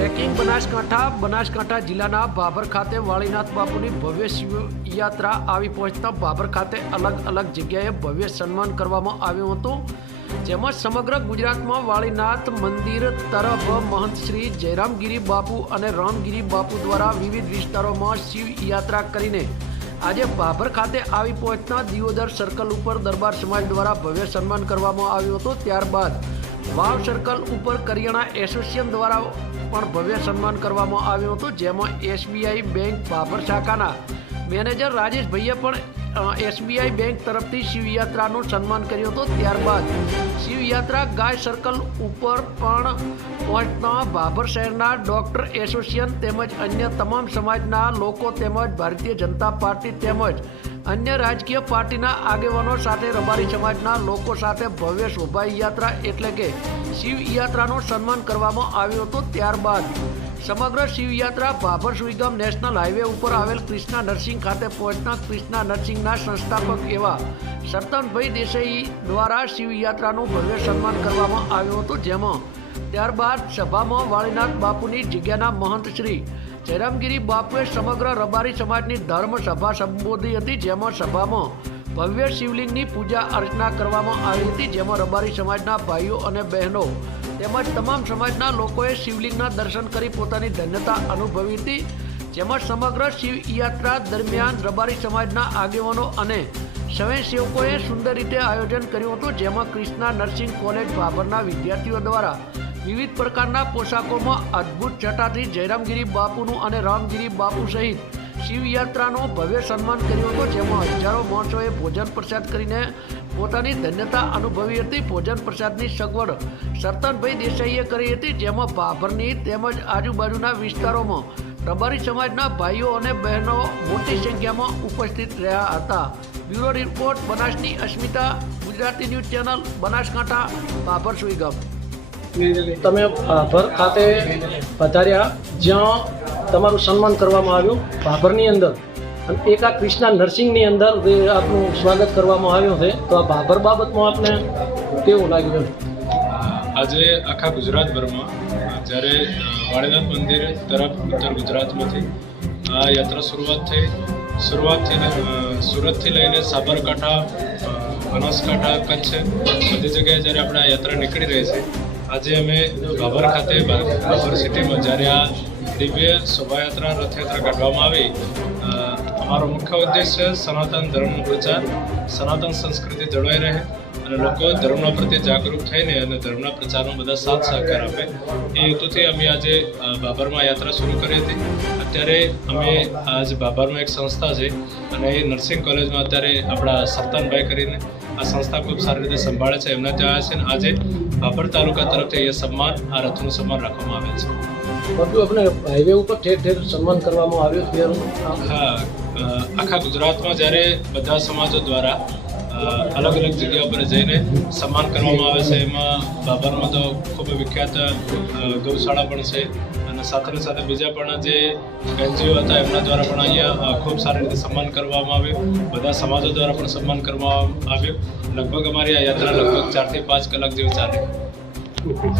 Breaking Banaskantha Banaskantha જિલ્લાના બાબર ખાતે વાળીનાથ બાપુની ભવ્ય શિવયાત્રા આવી પહોંચતા બાબર ખાતે અલગ અલગ જગ્યાએ ભવ્ય સન્માન કરવામાં આવ્યું હતું, જેમાં સમગ્ર ગુજરાતમાં વાળીનાથ મંદિર તરફ મહંત શ્રી જયરામગીરી બાપુ અને રામગીરી બાપુ દ્વારા વિવિધ વિસ્તારોમાં શિવયાત્રા કરીને આજે ભાભર ખાતે આવી પહોંચતા દિયોદર સર્કલ ઉપર દરબાર સમાજ દ્વારા ભવ્ય સન્માન કરવામાં આવ્યું હતું, ત્યારબાદ વાવ સર્કલ ઉપર કરિયાણા એસોસિએશન દ્વારા પણ ભવ્ય સન્માન કરવામાં આવ્યું હતું, જેમાં એસબીઆઈ બેંક બાબર શાખાના મેનેજર રાજેશભાઈએ પણ એસબીઆઈ બેંક તરફથી શિવયાત્રાનું સન્માન કર્યું હતું ત્યારબાદ શિવયાત્રા ગાય સર્કલ ઉપર પણ પહોંચતા ભાભર શહેરના ડૉક્ટર એસોસિએશન તેમજ અન્ય તમામ સમાજના લોકો તેમજ ભારતીય જનતા પાર્ટી તેમજ અન્ય રાજકીય પાર્ટીના આગેવાનો સાથે રબારી સમાજના લોકો સાથે ભવ્ય શોભાયાત્રા એટલે કે શિવયાત્રાનું સન્માન કરવામાં આવ્યું હતું ત્યારબાદ સમગ્ર શિવયાત્રા ભાભર સુઈગામ નેશનલ હાઈવે ઉપર આવેલ કૃષ્ણા નર્સિંગ ખાતે પહોંચતા કૃષ્ણા નર્સિંગના સંસ્થાપક એવા સરતનભાઈ દેસાઈ દ્વારા શિવયાત્રાનું ભવ્ય સન્માન કરવામાં આવ્યું હતું, જેમાં ત્યારબાદ સભામાં વાળીનાથ બાપુની જગ્યાના મહંત શ્રી જયરામગીરી બાપુએ સમગ્ર રબારી સમાજની ધર્મ સભા સંબોધી હતી, જેમાં સભામાં ભવ્ય શિવલિંગની પૂજા અર્ચના કરવામાં આવી હતી, જેમાં રબારી સમાજના ભાઈઓ અને બહેનો તેમજ તમામ સમાજના લોકોએ શિવલિંગના દર્શન કરી પોતાની ધન્યતા અનુભવી હતી. જેમાં સમગ્ર શિવયાત્રા દરમિયાન રબારી સમાજના આગેવાનો અને સ્વયંસેવકોએ સુંદર રીતે આયોજન કર્યું હતું, જેમાં કૃષ્ણા નર્સિંગ કોલેજ ભાભરના વિદ્યાર્થીઓ દ્વારા વિવિધ પ્રકારના પોશાકોમાં અદ્ભુત છટાથી જયરામગીરી બાપુનું અને રામગીરી બાપુ સહિત શિવયાત્રાનું ભવ્ય સન્માન કર્યું હતું, જેમાં હજારો માણસોએ ભોજન પ્રસાદ કરીને પોતાની ધન્યતા અનુભવી હતી. ભોજન પ્રસાદની સગવડ સરતનભાઈ દેસાઈએ કરી હતી, જેમાં ભાભરની તેમજ આજુબાજુના વિસ્તારોમાં રબારી સમાજના ભાઈઓ અને બહેનો મોટી સંખ્યામાં ઉપસ્થિત રહ્યા હતા. બ્યુરો રિપોર્ટ, બનાસની અસ્મિતા, ગુજરાતી ન્યૂઝ ચેનલ, બનાસકાંઠા બાબર સુઈગામ. તમે ભાભર ખાતે પધાર્યા જ્યાં તમારું સન્માન કરવામાં આવ્યું ભાભરની અંદર. અને એક આ ક્રિષ્ના નર્સિંગની અંદર જે આપનું સ્વાગત કરવામાં આવ્યું છે, તો આ ભાભર બાબતમાં આપને કેવું લાગ્યું આજે આખા ગુજરાતભરમાં, જ્યારે વાળીનાથ મંદિર તરફ ઉત્તર ગુજરાતમાંથી આ યાત્રા શરૂઆત થઈ, શરૂઆતથી સુરતથી લઈને સાબરકાંઠા બનાસકાંઠા કચ્છ બધી જગ્યાએ જ્યારે આપણે આ યાત્રા નીકળી રહી છે, આજે અમે ભાભર ખાતે ભાભર સિટીમાં જ્યારે આ દિવ્ય શોભાયાત્રા રથયાત્રા કાઢવામાં આવી. અમારો મુખ્ય ઉદ્દેશ છે સનાતન ધર્મનો પ્રચાર. સનાતન સંસ્કૃતિ જળવાઈ રહે અને લોકો ધર્મના પ્રત્યે જાગૃત થઈને અને ધર્મના પ્રચારનો બધા સાથ સહકાર આપે. એ હેતુથી અમે આજે બાબરમાં યાત્રા શરૂ કરી હતી. અત્યારે અમે આજ બાબરમાં એક સંસ્થા છે અને એ નર્સિંગ કોલેજમાં અત્યારે આપણા સરતાનભાઈ કરીને આ સંસ્થા ખૂબ સારી રીતે સંભાળે છે એમના ત્યાં છે અને આજે બાપર તાલુકા તરફથી એ સન્માન આ રથનું સન્માન રાખવામાં આવે છે. બધું આપણે હાઈવે ઉપર ઠેર ઠેર સન્માન કરવામાં આવ્યું આ આખા ગુજરાતમાં જ્યારે બધા સમાજો દ્વારા અલગ અલગ જગ્યા ઉપર જઈને સન્માન કરવામાં આવે છે. એમાં બાબરમાં તો ખૂબ વિખ્યાત ગૌશાળા પણ છે. અને સાથે સાથે બીજા પણ જે એનજીઓ હતા, એમના દ્વારા પણ અહીંયા ખૂબ સારી રીતે સન્માન કરવામાં આવ્યું. બધા સમાજો દ્વારા પણ સન્માન કરવામાં આવ્યું. લગભગ અમારી આ યાત્રા લગભગ ચારથી પાંચ કલાક જેવી ચાલી. ખૂબ ખૂબ